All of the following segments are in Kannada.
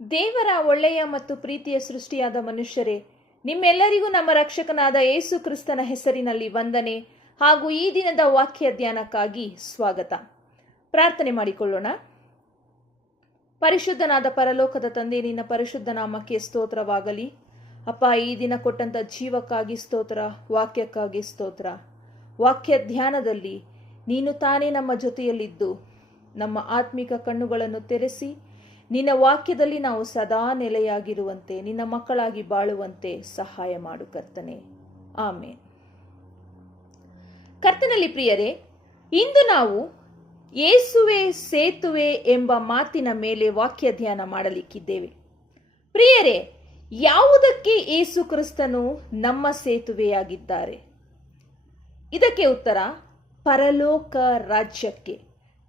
ದೇವರ ಒಳ್ಳೆಯ ಮತ್ತು ಪ್ರೀತಿಯ ಸೃಷ್ಟಿಯಾದ ಮನುಷ್ಯರೇ, ನಿಮ್ಮೆಲ್ಲರಿಗೂ ನಮ್ಮ ರಕ್ಷಕನಾದ ಯೇಸು ಕ್ರಿಸ್ತನ ಹೆಸರಿನಲ್ಲಿ ವಂದನೆ ಹಾಗೂ ಈ ದಿನದ ವಾಕ್ಯ ಧ್ಯಾನಕ್ಕಾಗಿ ಸ್ವಾಗತ. ಪ್ರಾರ್ಥನೆ ಮಾಡಿಕೊಳ್ಳೋಣ. ಪರಿಶುದ್ಧನಾದ ಪರಲೋಕದ ತಂದೆ, ನಿನ್ನ ಪರಿಶುದ್ಧ ನಾಮಕ್ಕೆ ಸ್ತೋತ್ರವಾಗಲಿ. ಅಪ್ಪ, ಈ ದಿನ ಕೊಟ್ಟಂತ ಜೀವಕ್ಕಾಗಿ ಸ್ತೋತ್ರ, ವಾಕ್ಯಕ್ಕಾಗಿ ಸ್ತೋತ್ರ. ವಾಕ್ಯ ಧ್ಯಾನದಲ್ಲಿ ನೀನು ತಾನೇ ನಮ್ಮ ಜೊತೆಯಲ್ಲಿದ್ದು ನಮ್ಮ ಆತ್ಮಿಕ ಕಣ್ಣುಗಳನ್ನು ತೆರೆಸಿ ನಿನ್ನ ವಾಕ್ಯದಲ್ಲಿ ನಾವು ಸದಾ ನೆಲೆಯಾಗಿರುವಂತೆ, ನಿನ್ನ ಮಕ್ಕಳಾಗಿ ಬಾಳುವಂತೆ ಸಹಾಯ ಮಾಡು ಕರ್ತನೆ. ಆಮೇನ್. ಕರ್ತನಲ್ಲಿ ಪ್ರಿಯರೇ, ಇಂದು ನಾವು ಯೇಸುವೆ ಸೇತುವೆ ಎಂಬ ಮಾತಿನ ಮೇಲೆ ವಾಕ್ಯ ಧ್ಯಾನ ಮಾಡಲಿಕ್ಕಿದ್ದೇವೆ. ಪ್ರಿಯರೇ, ಯಾವುದಕ್ಕೆ ಯೇಸು ಕ್ರಿಸ್ತನು ನಮ್ಮ ಸೇತುವೆಯಾಗಿದ್ದಾರೆ? ಇದಕ್ಕೆ ಉತ್ತರ ಪರಲೋಕ ರಾಜ್ಯಕ್ಕೆ,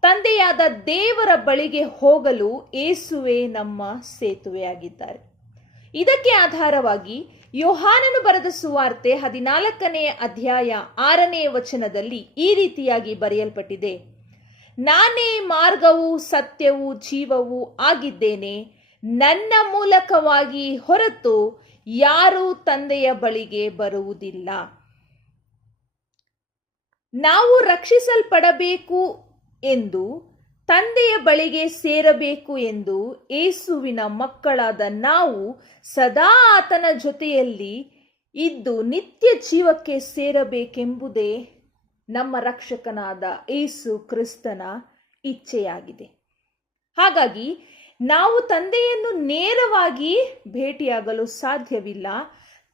ತಂದೆಯಾದ ದೇವರ ಬಳಿಗೆ ಹೋಗಲು ಯೇಸುವೆ ನಮ್ಮ ಸೇತುವೆಯಾಗಿದ್ದಾರೆ. ಇದಕ್ಕೆ ಆಧಾರವಾಗಿ ಯೋಹಾನನು ಬರೆದ ಸುವಾರ್ತೆ 14ನೇ ಅಧ್ಯಾಯ 6ನೇ ವಚನದಲ್ಲಿ ಈ ರೀತಿಯಾಗಿ ಬರೆಯಲ್ಪಟ್ಟಿದೆ: ನಾನೇ ಮಾರ್ಗವೂ ಸತ್ಯವೂ ಜೀವವೂ ಆಗಿದ್ದೇನೆ, ನನ್ನ ಮೂಲಕವಾಗಿ ಹೊರತು ಯಾರೂ ತಂದೆಯ ಬಳಿಗೆ ಬರುವುದಿಲ್ಲ. ನಾವು ರಕ್ಷಿಸಲ್ಪಡಬೇಕು ಎಂದು, ತಂದೆಯ ಬಳಿಗೆ ಸೇರಬೇಕು ಎಂದು ಯೇಸುವಿನ ಮಕ್ಕಳಾದ ನಾವು ಸದಾ ಆತನ ಜೊತೆಯಲ್ಲಿ ಇದ್ದು ನಿತ್ಯ ಜೀವಕ್ಕೆ ಸೇರಬೇಕೆಂಬುದೇ ನಮ್ಮ ರಕ್ಷಕನಾದ ಯೇಸು ಕ್ರಿಸ್ತನ ಇಚ್ಛೆಯಾಗಿದೆ. ಹಾಗಾಗಿ ನಾವು ತಂದೆಯನ್ನು ನೇರವಾಗಿ ಭೇಟಿಯಾಗಲು ಸಾಧ್ಯವಿಲ್ಲ.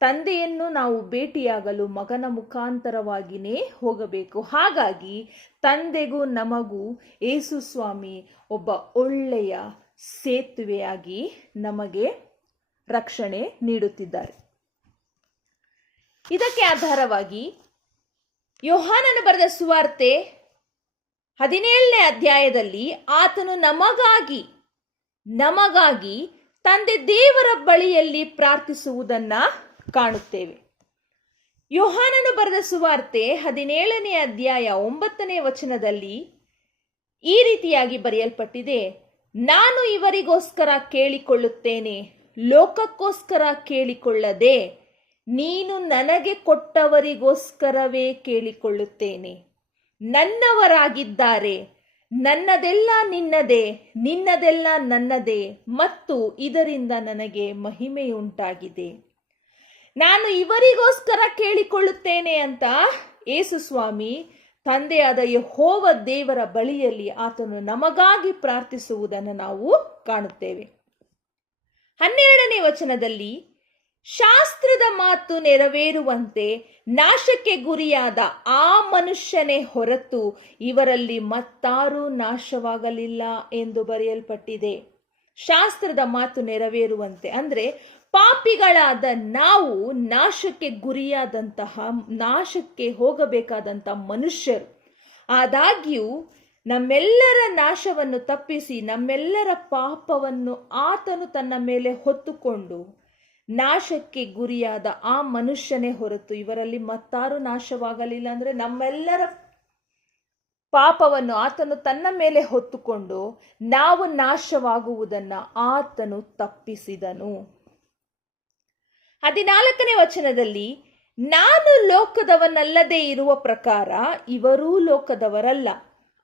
ತಂದೆಯನ್ನು ನಾವು ಭೇಟಿಯಾಗಲು ಮಗನ ಮುಖಾಂತರವಾಗಿಯೇ ಹೋಗಬೇಕು. ಹಾಗಾಗಿ ತಂದೆಗೂ ನಮಗೂ ಯೇಸು ಸ್ವಾಮಿ ಒಬ್ಬ ಒಳ್ಳೆಯ ಸೇತುವೆಯಾಗಿ ನಮಗೆ ರಕ್ಷಣೆ ನೀಡುತ್ತಿದ್ದಾರೆ. ಇದಕ್ಕೆ ಆಧಾರವಾಗಿ ಯೋಹಾನನು ಬರೆದ ಸುವಾರ್ತೆ 17ನೇ ಅಧ್ಯಾಯದಲ್ಲಿ ಆತನು ನಮಗಾಗಿ ತಂದೆ ದೇವರ ಬಳಿಯಲ್ಲಿ ಪ್ರಾರ್ಥಿಸುವುದನ್ನ ಕಾಣುತ್ತೇವೆ. ಯೋಹಾನನು ಬರೆದ ಸುವಾರ್ತೆ 17ನೇ ಅಧ್ಯಾಯ 9ನೇ ವಚನದಲ್ಲಿ ಈ ರೀತಿಯಾಗಿ ಬರೆಯಲ್ಪಟ್ಟಿದೆ: ನಾನು ಇವರಿಗೋಸ್ಕರ ಕೇಳಿಕೊಳ್ಳುತ್ತೇನೆ, ಲೋಕಕ್ಕೋಸ್ಕರ ಕೇಳಿಕೊಳ್ಳದೆ, ನೀನು ನನಗೆ ಕೊಟ್ಟವರಿಗೋಸ್ಕರವೇ ಕೇಳಿಕೊಳ್ಳುತ್ತೇನೆ. ನನ್ನವರಾಗಿದ್ದಾರೆ, ನನ್ನದೆಲ್ಲ ನಿನ್ನದೇ, ನಿನ್ನದೆಲ್ಲ ನನ್ನದೇ, ಮತ್ತು ಇದರಿಂದ ನನಗೆ ಮಹಿಮೆಯುಂಟಾಗಿದೆ. ನಾನು ಇವರಿಗೋಸ್ಕರ ಕೇಳಿಕೊಳ್ಳುತ್ತೇನೆ ಅಂತ ಯೇಸು ಸ್ವಾಮಿ ತಂದೆಯಾದ ಯೆಹೋವ ದೇವರ ಬಳಿಯಲ್ಲಿ ಆತನು ನಮಗಾಗಿ ಪ್ರಾರ್ಥಿಸುವುದನ್ನು ನಾವು ಕಾಣುತ್ತೇವೆ. 12ನೇ ವಚನದಲ್ಲಿ ಶಾಸ್ತ್ರದ ಮಾತು ನೆರವೇರುವಂತೆ ನಾಶಕ್ಕೆ ಗುರಿಯಾದ ಆ ಮನುಷ್ಯನೇ ಹೊರತು ಇವರಲ್ಲಿ ಮತ್ತಾರೂ ನಾಶವಾಗಲಿಲ್ಲ ಎಂದು ಬರೆಯಲ್ಪಟ್ಟಿದೆ. ಶಾಸ್ತ್ರದ ಮಾತು ನೆರವೇರುವಂತೆ ಅಂದ್ರೆ ಪಾಪಿಗಳಾದ ನಾವು ನಾಶಕ್ಕೆ ಗುರಿಯಾದಂತಹ, ನಾಶಕ್ಕೆ ಹೋಗಬೇಕಾದಂತಹ ಮನುಷ್ಯರು. ಆದಾಗ್ಯೂ ನಮ್ಮೆಲ್ಲರ ನಾಶವನ್ನು ತಪ್ಪಿಸಿ ನಮ್ಮೆಲ್ಲರ ಪಾಪವನ್ನು ಆತನು ತನ್ನ ಮೇಲೆ ಹೊತ್ತುಕೊಂಡು ನಾಶಕ್ಕೆ ಗುರಿಯಾದ ಆ ಮನುಷ್ಯನೇ ಹೊರತು ಇವರಲ್ಲಿ ಮತ್ತಾರು ನಾಶವಾಗಲಿಲ್ಲ. ಅಂದ್ರೆ ನಮ್ಮೆಲ್ಲರ ಪಾಪವನ್ನು ಆತನು ತನ್ನ ಮೇಲೆ ಹೊತ್ತುಕೊಂಡು ನಾವು ನಾಶವಾಗುವುದನ್ನ ಆತನು ತಪ್ಪಿಸಿದನು. 14ನೇ ವಚನದಲ್ಲಿ ನಾನು ಲೋಕದವನಲ್ಲದೆ ಇರುವ ಪ್ರಕಾರ ಇವರೂ ಲೋಕದವರಲ್ಲ,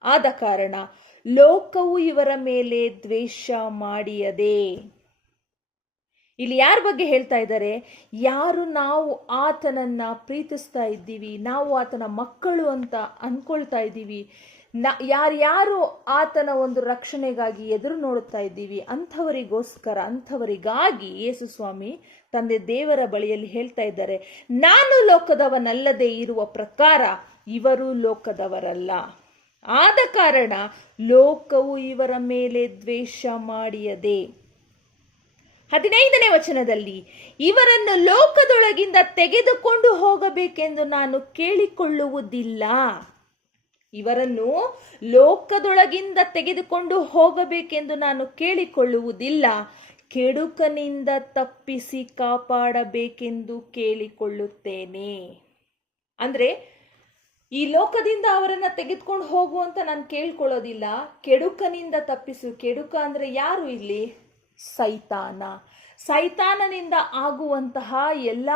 ಆದ ಕಾರಣ ಲೋಕವು ಇವರ ಮೇಲೆ ದ್ವೇಷ ಮಾಡಿಯದೆ. ಇಲ್ಲಿ ಯಾರ ಬಗ್ಗೆ ಹೇಳ್ತಾ ಇದ್ದಾರೆ? ಯಾರು ನಾವು ಆತನನ್ನ ಪ್ರೀತಿಸ್ತಾ ಇದ್ದೀವಿ, ನಾವು ಆತನ ಮಕ್ಕಳು ಅಂತ ಅನ್ಕೊಳ್ತಾ ಇದ್ದೀವಿ, ಯಾರ್ಯಾರು ಆತನ ಒಂದು ರಕ್ಷಣೆಗಾಗಿ ಎದುರು ನೋಡುತ್ತಾ ಇದ್ದೀವಿ, ಅಂಥವರಿಗಾಗಿ ಯೇಸು ಸ್ವಾಮಿ ತಂದೆ ದೇವರ ಬಳಿಯಲ್ಲಿ ಹೇಳ್ತಾ ಇದ್ದಾರೆ, ನಾನು ಲೋಕದವನಲ್ಲದೆ ಇರುವ ಪ್ರಕಾರ ಇವರು ಲೋಕದವರಲ್ಲ, ಆದ ಕಾರಣ ಲೋಕವು ಇವರ ಮೇಲೆ ದ್ವೇಷ ಮಾಡಿಯದೆ. 15ನೇ ವಚನದಲ್ಲಿ ಇವರನ್ನು ಲೋಕದೊಳಗಿಂದ ತೆಗೆದುಕೊಂಡು ಹೋಗಬೇಕೆಂದು ನಾನು ಕೇಳಿಕೊಳ್ಳುವುದಿಲ್ಲ. ಇವರನ್ನು ಲೋಕದೊಳಗಿಂದ ತೆಗೆದುಕೊಂಡು ಹೋಗಬೇಕೆಂದು ನಾನು ಕೇಳಿಕೊಳ್ಳುವುದಿಲ್ಲ, ಕೆಡುಕನಿಂದ ತಪ್ಪಿಸಿ ಕಾಪಾಡಬೇಕೆಂದು ಕೇಳಿಕೊಳ್ಳುತ್ತೇನೆ. ಅಂದ್ರೆ ಈ ಲೋಕದಿಂದ ಅವರನ್ನ ತೆಗೆದುಕೊಂಡು ಹೋಗುವಂತ ನಾನು ಕೇಳ್ಕೊಳ್ಳೋದಿಲ್ಲ, ಕೆಡುಕನಿಂದ ತಪ್ಪಿಸು. ಕೆಡುಕ ಅಂದ್ರೆ ಯಾರು? ಇಲ್ಲಿ ಸೈತಾನನಿಂದ ಆಗುವಂತಹ ಎಲ್ಲ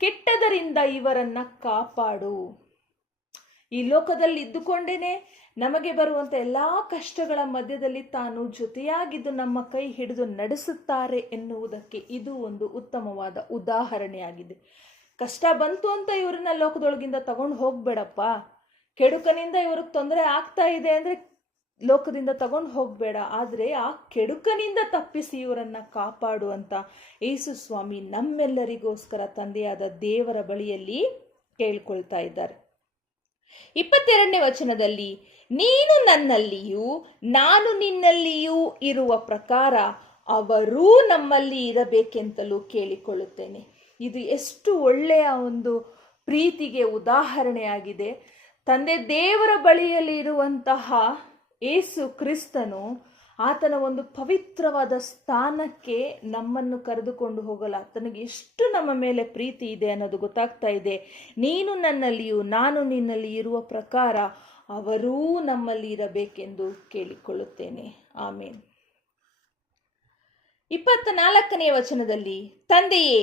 ಕೆಟ್ಟದರಿಂದ ಇವರನ್ನ ಕಾಪಾಡು. ಈ ಲೋಕದಲ್ಲಿ ಇದ್ದುಕೊಂಡೇನೆ ನಮಗೆ ಬರುವಂತ ಎಲ್ಲಾ ಕಷ್ಟಗಳ ಮಧ್ಯದಲ್ಲಿ ತಾನು ಜೊತೆಯಾಗಿದ್ದು ನಮ್ಮ ಕೈ ಹಿಡಿದು ನಡೆಸುತ್ತಾರೆ ಎನ್ನುವುದಕ್ಕೆ ಇದು ಒಂದು ಉತ್ತಮವಾದ ಉದಾಹರಣೆಯಾಗಿದೆ. ಕಷ್ಟ ಬಂತು ಅಂತ ಇವರನ್ನ ಲೋಕದೊಳಗಿಂದ ತಗೊಂಡು ಹೋಗ್ಬೇಡಪ್ಪ. ಕೆಡುಕನಿಂದ ಇವ್ರಿಗೆ ತೊಂದರೆ ಆಗ್ತಾ ಇದೆ ಅಂದ್ರೆ ಲೋಕದಿಂದ ತಗೊಂಡು ಹೋಗ್ಬೇಡ, ಆದ್ರೆ ಆ ಕೆಡುಕನಿಂದ ತಪ್ಪಿಸಿ ಇವರನ್ನ ಕಾಪಾಡು ಅಂತ ಯೇಸು ಸ್ವಾಮಿ ನಮ್ಮೆಲ್ಲರಿಗೋಸ್ಕರ ತಂದೆಯಾದ ದೇವರ ಬಳಿಯಲ್ಲಿ ಕೇಳ್ಕೊಳ್ತಾ ಇದ್ದಾರೆ. 22ನೇ ವಚನದಲ್ಲಿ, ನೀನು ನನ್ನಲ್ಲಿಯೂ ನಾನು ನಿನ್ನಲ್ಲಿಯೂ ಇರುವ ಪ್ರಕಾರ ಅವರೂ ನಮ್ಮಲ್ಲಿ ಇರಬೇಕೆಂತಲೂ ಕೇಳಿಕೊಳ್ಳುತ್ತೇನೆ. ಇದು ಎಷ್ಟು ಒಳ್ಳೆಯ ಒಂದು ಪ್ರೀತಿಗೆ ಉದಾಹರಣೆಯಾಗಿದೆ. ತಂದೆ ದೇವರ ಬಳಿಯಲ್ಲಿ ಇರುವಂತಹ ಯೇಸು ಕ್ರಿಸ್ತನು ಆತನ ಒಂದು ಪವಿತ್ರವಾದ ಸ್ಥಾನಕ್ಕೆ ನಮ್ಮನ್ನು ಕರೆದುಕೊಂಡು ಹೋಗಲ್ಲ. ಆತನಿಗೆ ಎಷ್ಟು ನಮ್ಮ ಮೇಲೆ ಪ್ರೀತಿ ಇದೆ ಅನ್ನೋದು ಗೊತ್ತಾಗ್ತಾ ಇದೆ. ನೀನು ನನ್ನಲ್ಲಿಯೂ ನಾನು ನಿನ್ನಲ್ಲಿ ಇರುವ ಪ್ರಕಾರ ಅವರೂ ನಮ್ಮಲ್ಲಿ ಇರಬೇಕೆಂದು ಕೇಳಿಕೊಳ್ಳುತ್ತೇನೆ. ಆಮೇನ್. 24ನೇ ವಚನದಲ್ಲಿ, ತಂದೆಯೇ,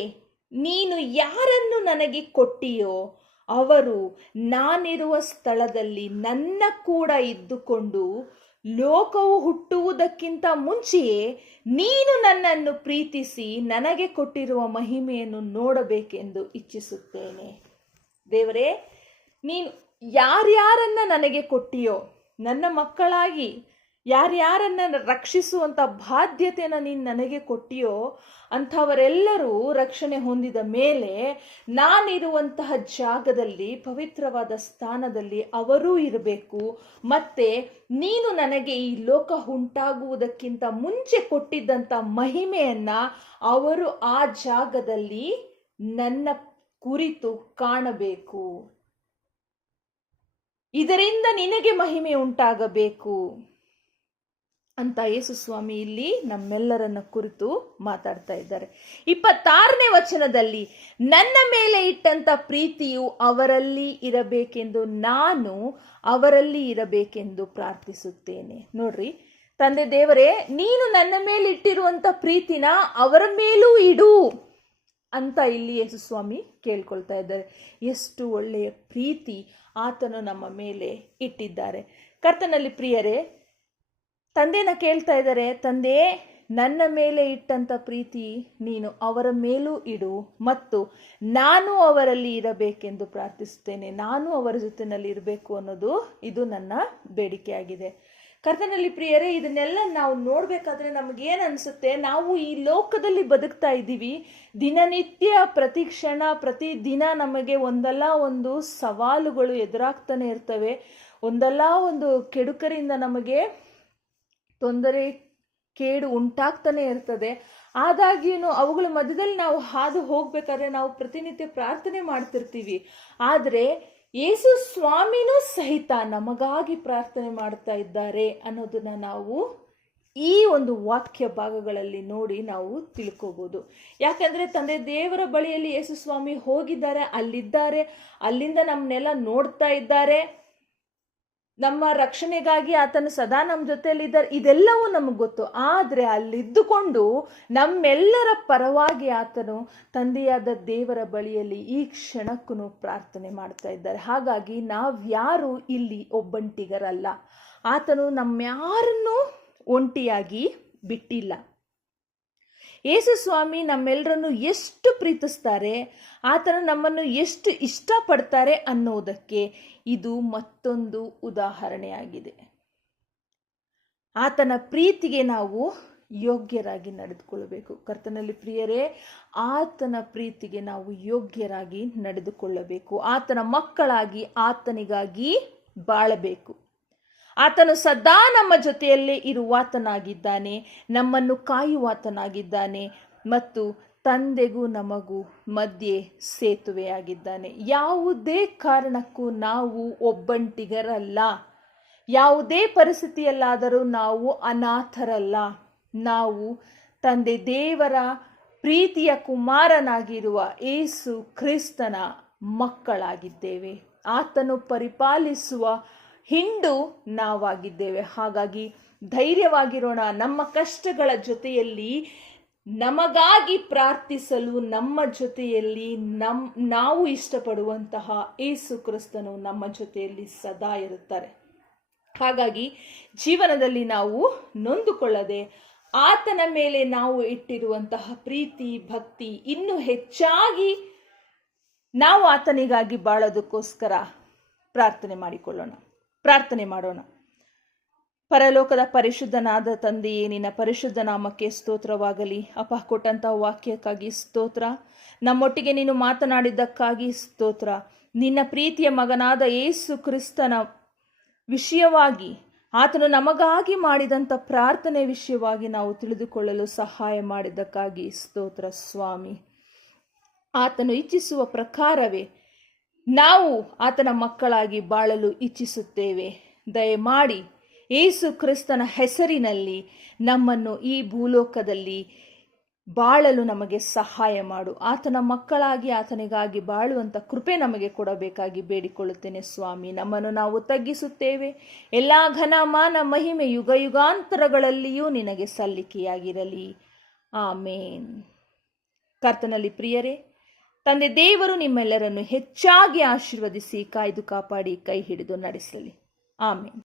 ನೀನು ಯಾರನ್ನು ನನಗೆ ಕೊಟ್ಟಿಯೋ ಅವರು ನಾನಿರುವ ಸ್ಥಳದಲ್ಲಿ ನನ್ನ ಕೂಡ ಇದ್ದುಕೊಂಡು ಲೋಕವು ಹುಟ್ಟುವುದಕ್ಕಿಂತ ಮುಂಚೆಯೇ ನೀನು ನನ್ನನ್ನು ಪ್ರೀತಿಸಿ ನನಗೆ ಕೊಟ್ಟಿರುವ ಮಹಿಮೆಯನ್ನು ನೋಡಬೇಕೆಂದು ಇಚ್ಛಿಸುತ್ತೇನೆ. ದೇವರೇ, ನೀನು ಯಾರ್ಯಾರನ್ನ ನನಗೆ ಕೊಟ್ಟಿಯೋ, ನನ್ನ ಮಕ್ಕಳಾಗಿ ಯಾರ್ಯಾರನ್ನ ರಕ್ಷಿಸುವಂತ ಬಾಧ್ಯತೆಯನ್ನು ನೀನು ನನಗೆ ಕೊಟ್ಟಿಯೋ ಅಂಥವರೆಲ್ಲರೂ ರಕ್ಷಣೆ ಹೊಂದಿದ ಮೇಲೆ ನಾನಿರುವಂತಹ ಜಾಗದಲ್ಲಿ ಪವಿತ್ರವಾದ ಸ್ಥಾನದಲ್ಲಿ ಅವರೂ ಇರಬೇಕು. ಮತ್ತೆ ನೀನು ನನಗೆ ಈ ಲೋಕ ಉಂಟಾಗುವುದಕ್ಕಿಂತ ಮುಂಚೆ ಕೊಟ್ಟಿದ್ದಂಥ ಮಹಿಮೆಯನ್ನ ಅವರು ಆ ಜಾಗದಲ್ಲಿ ನನ್ನ ಕುರಿತು ಕಾಣಬೇಕು. ಇದರಿಂದ ನಿನಗೆ ಮಹಿಮೆ ಉಂಟಾಗಬೇಕು ಅಂತ ಯೇಸು ಸ್ವಾಮಿ ಇಲ್ಲಿ ನಮ್ಮೆಲ್ಲರನ್ನ ಕುರಿತು ಮಾತಾಡ್ತಾ ಇದ್ದಾರೆ. 26ನೇ ವಚನದಲ್ಲಿ, ನನ್ನ ಮೇಲೆ ಇಟ್ಟಂತ ಪ್ರೀತಿಯು ಅವರಲ್ಲಿ ಇರಬೇಕೆಂದು ನಾನು ಅವರಲ್ಲಿ ಇರಬೇಕೆಂದು ಪ್ರಾರ್ಥಿಸುತ್ತೇನೆ. ನೋಡ್ರಿ, ತಂದೆ ದೇವರೇ, ನೀನು ನನ್ನ ಮೇಲೆ ಇಟ್ಟಿರುವಂತ ಪ್ರೀತಿನ ಅವರ ಮೇಲೂ ಇಡು ಅಂತ ಇಲ್ಲಿ ಯೇಸು ಸ್ವಾಮಿ ಕೇಳ್ಕೊಳ್ತಾ ಇದ್ದಾರೆ. ಎಷ್ಟು ಒಳ್ಳೆಯ ಪ್ರೀತಿ ಆತನು ನಮ್ಮ ಮೇಲೆ ಇಟ್ಟಿದ್ದಾರೆ. ಕರ್ತನಲ್ಲಿ ಪ್ರಿಯರೇ, ತಂದೆನ ಕೇಳ್ತಾ ಇದ್ದಾರೆ, ತಂದೆ, ನನ್ನ ಮೇಲೆ ಇಟ್ಟಂತ ಪ್ರೀತಿ ನೀನು ಅವರ ಮೇಲೂ ಇಡು ಮತ್ತು ನಾನು ಅವರಲ್ಲಿ ಇರಬೇಕೆಂದು ಪ್ರಾರ್ಥಿಸುತ್ತೇನೆ. ನಾನು ಅವರ ಜೊತೆನಲ್ಲಿ ಇರಬೇಕು ಅನ್ನೋದು ಇದು ನನ್ನ ಬೇಡಿಕೆಯಾಗಿದೆ. ಕರ್ತನಲ್ಲಿ ಪ್ರಿಯರೇ, ಇದನ್ನೆಲ್ಲ ನಾವು ನೋಡ್ಬೇಕಾದ್ರೆ ನಮಗೇನು ಅನ್ಸುತ್ತೆ, ನಾವು ಈ ಲೋಕದಲ್ಲಿ ಬದುಕ್ತಾ ಇದ್ದೀವಿ. ದಿನನಿತ್ಯ ಪ್ರತಿ ಕ್ಷಣ ಪ್ರತಿ ದಿನ ನಮಗೆ ಒಂದಲ್ಲ ಒಂದು ಸವಾಲುಗಳು ಎದುರಾಗ್ತಾನೆ ಇರ್ತವೆ. ಒಂದಲ್ಲ ಒಂದು ಕೆಡುಕರಿಂದ ನಮಗೆ ತೊಂದರೆ ಕೇಡು ಉಂಟಾಗ್ತಾನೆ ಇರ್ತದೆ. ಆದಾಗ್ಯೂ ಅವುಗಳ ಮಧ್ಯದಲ್ಲಿ ನಾವು ಹಾದು ಹೋಗ್ಬೇಕಾದ್ರೆ ನಾವು ಪ್ರತಿನಿತ್ಯ ಪ್ರಾರ್ಥನೆ ಮಾಡ್ತಿರ್ತೀವಿ. ಆದರೆ ಯೇಸು ಸ್ವಾಮಿನೂ ಸಹಿತ ನಮಗಾಗಿ ಪ್ರಾರ್ಥನೆ ಮಾಡ್ತಾ ಇದ್ದಾರೆ ಅನ್ನೋದನ್ನ ನಾವು ಈ ಒಂದು ವಾಕ್ಯ ಭಾಗಗಳಲ್ಲಿ ನೋಡಿ ನಾವು ತಿಳ್ಕೋಬಹುದು. ಯಾಕಂದ್ರೆ ತಂದೆ ದೇವರ ಬಳಿಯಲ್ಲಿ ಯೇಸು ಸ್ವಾಮಿ ಹೋಗಿದ್ದಾರೆ, ಅಲ್ಲಿದ್ದಾರೆ, ಅಲ್ಲಿಂದ ನಮ್ಮನ್ನೆಲ್ಲ ನೋಡ್ತಾ ಇದ್ದಾರೆ. ನಮ್ಮ ರಕ್ಷಣೆಗಾಗಿ ಆತನು ಸದಾ ನಮ್ಮ ಜೊತೆಯಲ್ಲಿದ್ದಾರೆ, ಇದೆಲ್ಲವೂ ನಮಗೆ ಗೊತ್ತು. ಆದರೆ ಅಲ್ಲಿದ್ದುಕೊಂಡು ನಮ್ಮೆಲ್ಲರ ಪರವಾಗಿ ಆತನು ತಂದೆಯಾದ ದೇವರ ಬಳಿಯಲ್ಲಿ ಈ ಕ್ಷಣಕ್ಕೂ ಪ್ರಾರ್ಥನೆ ಮಾಡ್ತಾ ಇದ್ದಾರೆ. ಹಾಗಾಗಿ ನಾವ್ಯಾರು ಇಲ್ಲಿ ಒಬ್ಬಂಟಿಗರಲ್ಲ. ಆತನು ನಮ್ಯಾರನ್ನೂ ಒಂಟಿಯಾಗಿ ಬಿಟ್ಟಿಲ್ಲ. ಯೇಸು ಸ್ವಾಮಿ ನಮ್ಮೆಲ್ಲರನ್ನು ಎಷ್ಟು ಪ್ರೀತಿಸ್ತಾರೆ, ಆತನು ನಮ್ಮನ್ನು ಎಷ್ಟು ಇಷ್ಟಪಡ್ತಾರೆ ಅನ್ನೋದಕ್ಕೆ ಇದು ಮತ್ತೊಂದು ಉದಾಹರಣೆಯಾಗಿದೆ. ಆತನ ಪ್ರೀತಿಗೆ ನಾವು ಯೋಗ್ಯರಾಗಿ ನಡೆದುಕೊಳ್ಳಬೇಕು. ಕರ್ತನಲ್ಲಿ ಪ್ರಿಯರೇ, ಆತನ ಪ್ರೀತಿಗೆ ನಾವು ಯೋಗ್ಯರಾಗಿ ನಡೆದುಕೊಳ್ಳಬೇಕು. ಆತನ ಮಕ್ಕಳಾಗಿ ಆತನಿಗಾಗಿ ಬಾಳಬೇಕು. ಆತನು ಸದಾ ನಮ್ಮ ಜೊತೆಯಲ್ಲೇ ಇರುವಾತನಾಗಿದ್ದಾನೆ, ನಮ್ಮನ್ನು ಕಾಯುವಾತನಾಗಿದ್ದಾನೆ ಮತ್ತು ತಂದೆಗೂ ನಮಗೂ ಮಧ್ಯೆ ಸೇತುವೆಯಾಗಿದ್ದಾನೆ. ಯಾವುದೇ ಕಾರಣಕ್ಕೂ ನಾವು ಒಬ್ಬಂಟಿಗರಲ್ಲ. ಯಾವುದೇ ಪರಿಸ್ಥಿತಿಯಲ್ಲಾದರೂ ನಾವು ಅನಾಥರಲ್ಲ. ನಾವು ತಂದೆ ದೇವರ ಪ್ರೀತಿಯ ಕುಮಾರನಾಗಿರುವ ಯೇಸು ಕ್ರಿಸ್ತನ ಮಕ್ಕಳಾಗಿದ್ದೇವೆ. ಆತನು ಪರಿಪಾಲಿಸುವ ಹಿಂಡು ನಾವಾಗಿದ್ದೇವೆ. ಹಾಗಾಗಿ ಧೈರ್ಯವಾಗಿರೋಣ. ನಮ್ಮ ಕಷ್ಟಗಳ ಜೊತೆಯಲ್ಲಿ ನಮಗಾಗಿ ಪ್ರಾರ್ಥಿಸಲು ನಮ್ಮ ಜೊತೆಯಲ್ಲಿ ನಾವು ಇಷ್ಟಪಡುವಂತಹ ಯೇಸು ಕ್ರಿಸ್ತನು ನಮ್ಮ ಜೊತೆಯಲ್ಲಿ ಸದಾ ಇರುತ್ತಾರೆ. ಹಾಗಾಗಿ ಜೀವನದಲ್ಲಿ ನಾವು ನೊಂದುಕೊಳ್ಳದೆ ಆತನ ಮೇಲೆ ನಾವು ಇಟ್ಟಿರುವಂತಹ ಪ್ರೀತಿ ಭಕ್ತಿ ಇನ್ನೂ ಹೆಚ್ಚಾಗಿ ನಾವು ಆತನಿಗಾಗಿ ಬಾಳೋದಕ್ಕೋಸ್ಕರ ಪ್ರಾರ್ಥನೆ ಮಾಡೋಣ. ಪರಲೋಕದ ಪರಿಶುದ್ಧನಾದ ತಂದೆಯೇ, ನಿನ್ನ ಪರಿಶುದ್ಧ ನಾಮಕ್ಕೆ ಸ್ತೋತ್ರವಾಗಲಿ. ಅಪ್ಪ, ಕೊಟ್ಟಂತಹ ವಾಕ್ಯಕ್ಕಾಗಿ ಸ್ತೋತ್ರ. ನಮ್ಮೊಟ್ಟಿಗೆ ನೀನು ಮಾತನಾಡಿದ್ದಕ್ಕಾಗಿ ಸ್ತೋತ್ರ. ನಿನ್ನ ಪ್ರೀತಿಯ ಮಗನಾದ ಯೇಸು ಕ್ರಿಸ್ತನ ವಿಷಯವಾಗಿ, ಆತನು ನಮಗಾಗಿ ಮಾಡಿದಂಥ ಪ್ರಾರ್ಥನೆ ವಿಷಯವಾಗಿ ನಾವು ತಿಳಿದುಕೊಳ್ಳಲು ಸಹಾಯ ಮಾಡಿದ್ದಕ್ಕಾಗಿ ಸ್ತೋತ್ರ ಸ್ವಾಮಿ. ಆತನು ಇಚ್ಛಿಸುವ ಪ್ರಕಾರವೇ ನಾವು ಆತನ ಮಕ್ಕಳಾಗಿ ಬಾಳಲು ಇಚ್ಛಿಸುತ್ತೇವೆ. ದಯಮಾಡಿ ಯೇಸು ಕ್ರಿಸ್ತನ ಹೆಸರಿನಲ್ಲಿ ನಮ್ಮನ್ನು ಈ ಭೂಲೋಕದಲ್ಲಿ ಬಾಳಲು ನಮಗೆ ಸಹಾಯ ಮಾಡು. ಆತನ ಮಕ್ಕಳಾಗಿ ಆತನಿಗಾಗಿ ಬಾಳುವಂಥ ಕೃಪೆ ನಮಗೆ ಕೊಡಬೇಕಾಗಿ ಬೇಡಿಕೊಳ್ಳುತ್ತೇನೆ ಸ್ವಾಮಿ. ನಮ್ಮನ್ನು ನಾವು ತಗ್ಗಿಸುತ್ತೇವೆ. ಎಲ್ಲ ಘನ ಮಾನ ಮಹಿಮೆ ಯುಗ ಯುಗಾಂತರಗಳಲ್ಲಿಯೂ ನಿನಗೆ ಸಲ್ಲಿಕೆಯಾಗಿರಲಿ. ಆಮೇನ್. ಕರ್ತನಲ್ಲಿ ಪ್ರಿಯರೇ, ತಂದೆ ದೇವರು ನಿಮ್ಮೆಲ್ಲರನ್ನು ಹೆಚ್ಚಾಗಿ ಆಶೀರ್ವದಿಸಿ ಕಾಯ್ದು ಕಾಪಾಡಿ ಕೈ ಹಿಡಿದು ನಡೆಸಲಿ. ಆಮೇನ್.